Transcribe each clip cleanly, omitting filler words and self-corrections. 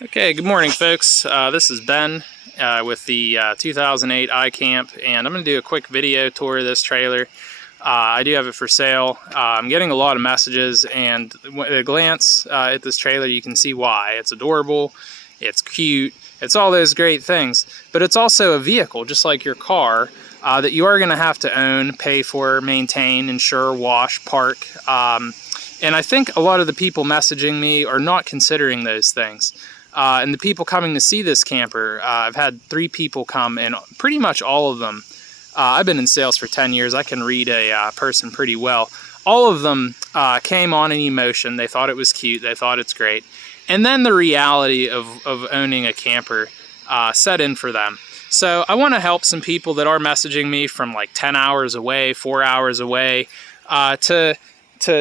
Okay, good morning folks. This is Ben with the 2008 iCamp, and I'm going to do a quick video tour of this trailer. I do have it for sale. I'm getting a lot of messages, and at a glance at this trailer you can see why. It's adorable, it's cute, it's all those great things, but it's also a vehicle just like your car that you are going to have to own, pay for, maintain, insure, wash, park. And I think a lot of the people messaging me are not considering those things. And the people coming to see this camper, I've had 3 people come, and pretty much all of them, I've been in sales for 10 years, I can read a person pretty well. All of them came on an emotion. They thought it was cute, they thought it's great. And then the reality of owning a camper set in for them. So I want to help some people that are messaging me from like 10 hours away, 4 hours away, to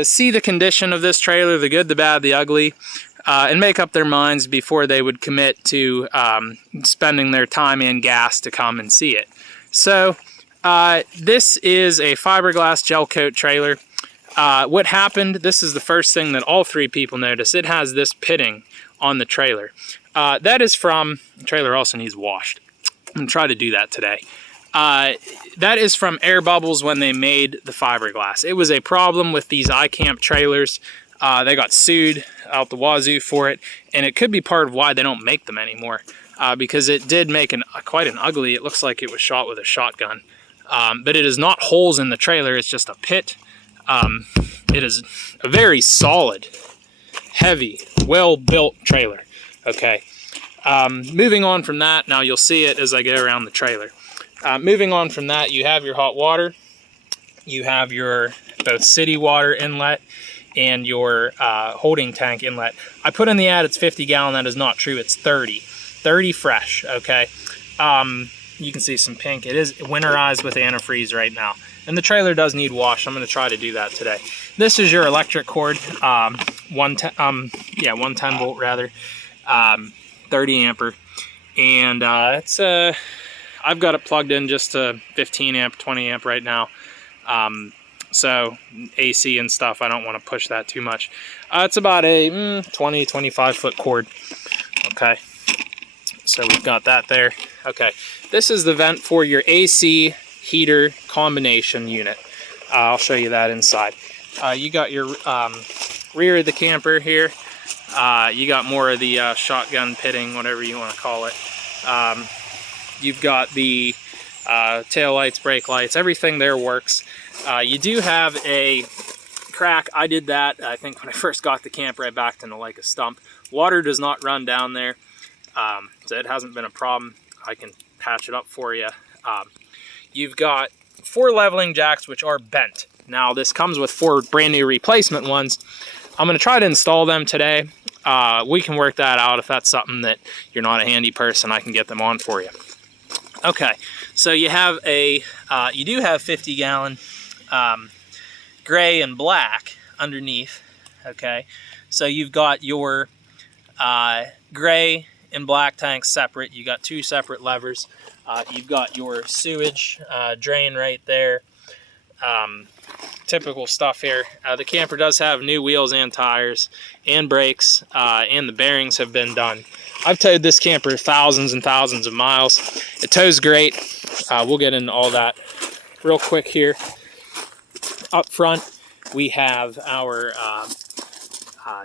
see the condition of this trailer, the good, the bad, the ugly, and make up their minds before they would commit to spending their time and gas to come and see it. So this is a fiberglass gel coat trailer. What happened, this is the first thing that all 3 people noticed. It has this pitting on the trailer. That is from, the trailer also needs washed. I'm going to try to do that today. That is from air bubbles when they made the fiberglass. It was a problem with these iCamp trailers. They got sued out the wazoo for it, and it could be part of why they don't make them anymore, because it did make quite an ugly, it looks like it was shot with a shotgun. But it is not holes in the trailer, it's just a pit. It is a very solid, heavy, well-built trailer. Okay. Moving on from that, now you'll see it as I go around the trailer. Moving on from that, you have your hot water, you have your both city water inlet, and your holding tank inlet. I put in the ad it's 50 gallon, that is not true, it's 30 fresh, okay? You can see some pink. It is winterized with antifreeze right now, and the trailer does need wash. I'm going to try to do that today. This is your electric cord, 110 volt rather, 30 ampere, and it's I've got it plugged in just to 15 amp, 20 amp right now. So AC and stuff, I don't want to push that too much. It's about a 20, 25 foot cord. Okay, so we've got that there. Okay, this is the vent for your AC heater combination unit. I'll show you that inside. You got your rear of the camper here. You got more of the shotgun pitting, whatever you want to call it. You've got the tail lights, brake lights, everything there works. You do have a crack. I did that, I think, when I first got the camper. I backed into like a stump. Water does not run down there, so it hasn't been a problem. I can patch it up for you. You've got 4 leveling jacks which are bent. Now this comes with 4 brand new replacement ones. I'm going to try to install them today. We can work that out. If that's something that you're not a handy person, I can get them on for you. Okay, so you have a, you do have 50 gallon gray and black underneath. Okay, so you've got your gray and black tanks separate. You got 2 separate levers. You've got your sewage drain right there. Typical stuff here. The camper does have new wheels and tires and brakes, and the bearings have been done. I've towed this camper thousands and thousands of miles. It tows great. We'll get into all that real quick here. Up front, we have our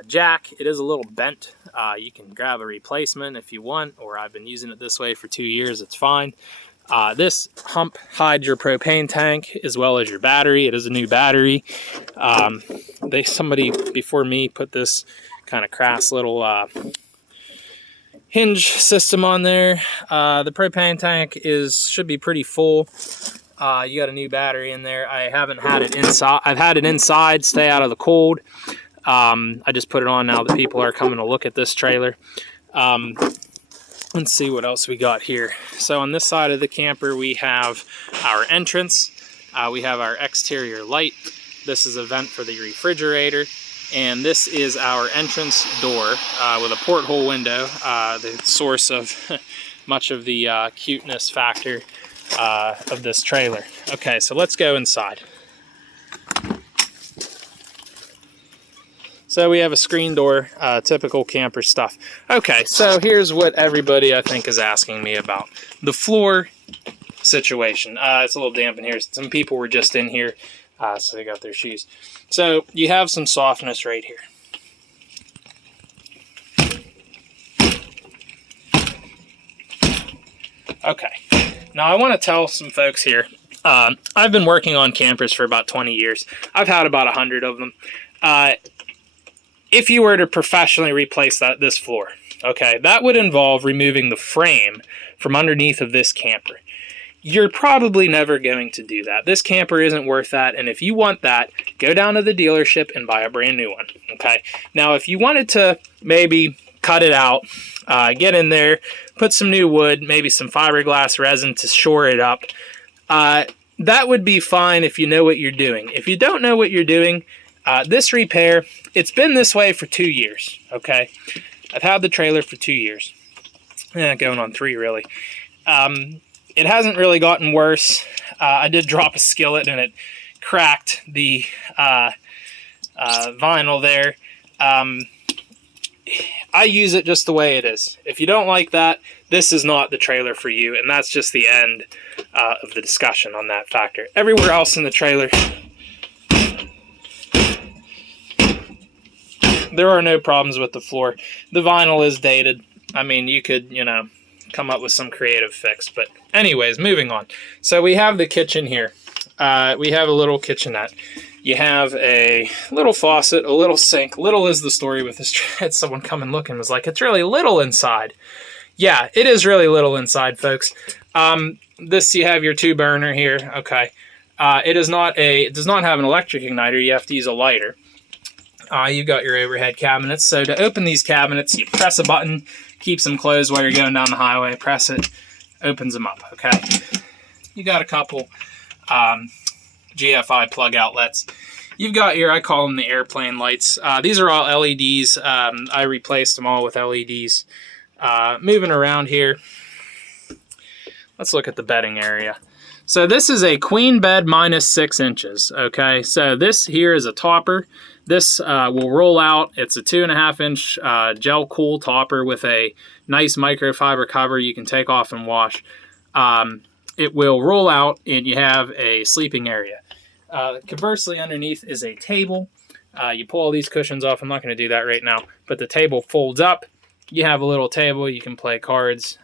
jack. It is a little bent. You can grab a replacement if you want, or I've been using it this way for 2 years. It's fine. This hump hides your propane tank as well as your battery. It is a new battery. Somebody before me put this kind of crass little hinge system on there. The propane tank should be pretty full. You got a new battery in there. I haven't had it inside. I've had it inside, stay out of the cold. I just put it on now that people are coming to look at this trailer. Let's see what else we got here. So on this side of the camper, we have our entrance. We have our exterior light. This is a vent for the refrigerator. And this is our entrance door with a porthole window, the source of much of the cuteness factor of this trailer. Okay, so let's go inside. So we have a screen door, typical camper stuff. Okay, so here's what everybody I think is asking me about. The floor situation. It's a little damp in here. Some people were just in here, so they got their shoes. So you have some softness right here. Okay, now I want to tell some folks here, I've been working on campers for about 20 years. I've had about 100 of them. If you were to professionally replace this floor, okay, that would involve removing the frame from underneath of this camper. You're probably never going to do that. This camper isn't worth that, and if you want that, go down to the dealership and buy a brand new one, okay? Now, if you wanted to maybe cut it out, get in there, put some new wood, maybe some fiberglass resin to shore it up, that would be fine if you know what you're doing. If you don't know what you're doing, this repair, it's been this way for 2 years, okay? I've had the trailer for 2 years. Going on 3, really. It hasn't really gotten worse. I did drop a skillet and it cracked the vinyl there. I use it just the way it is. If you don't like that, this is not the trailer for you, and that's just the end of the discussion on that factor. Everywhere else in the trailer, there are no problems with the floor. The vinyl is dated. I mean, you could, you know, come up with some creative fix. But anyways, moving on. So we have the kitchen here. We have a little kitchenette. You have a little faucet, a little sink. Little is the story with this. Had someone come and look and was like, it's really little inside. Yeah, it is really little inside, folks. This, you have your 2 burner here. Okay. It does not have an electric igniter. You have to use a lighter. You've got your overhead cabinets. So to open these cabinets, you press a button, keeps them closed while you're going down the highway. Press it, opens them up, okay? You got a couple GFI plug outlets. You've got your, I call them the airplane lights. These are all LEDs. I replaced them all with LEDs. Moving around here, let's look at the bedding area. So this is a queen bed minus 6 inches, okay? So this here is a topper. This will roll out. It's a 2.5 inch gel cool topper with a nice microfiber cover you can take off and wash. It will roll out and you have a sleeping area. Conversely, underneath is a table. You pull all these cushions off. I'm not going to do that right now, but the table folds up. You have a little table. You can play cards,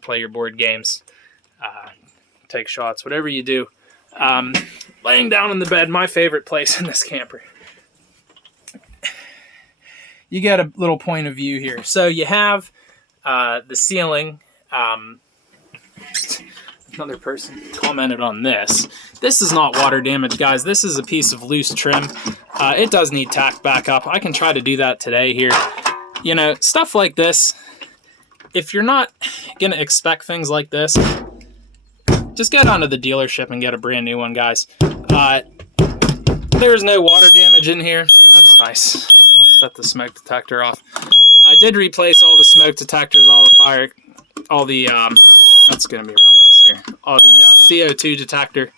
play your board games, take shots, whatever you do. Laying down in the bed, my favorite place in this camper. You get a little point of view here. So you have the ceiling. Another person commented on this. This is not water damage, guys. This is a piece of loose trim. It does need tacked back up. I can try to do that today here. You know, stuff like this, if you're not going to expect things like this, just get onto the dealership and get a brand new one, guys. There's no water damage in here. That's nice. Set the smoke detector off. I did replace all the smoke detectors, all the that's going to be real nice here. All the CO2 detector.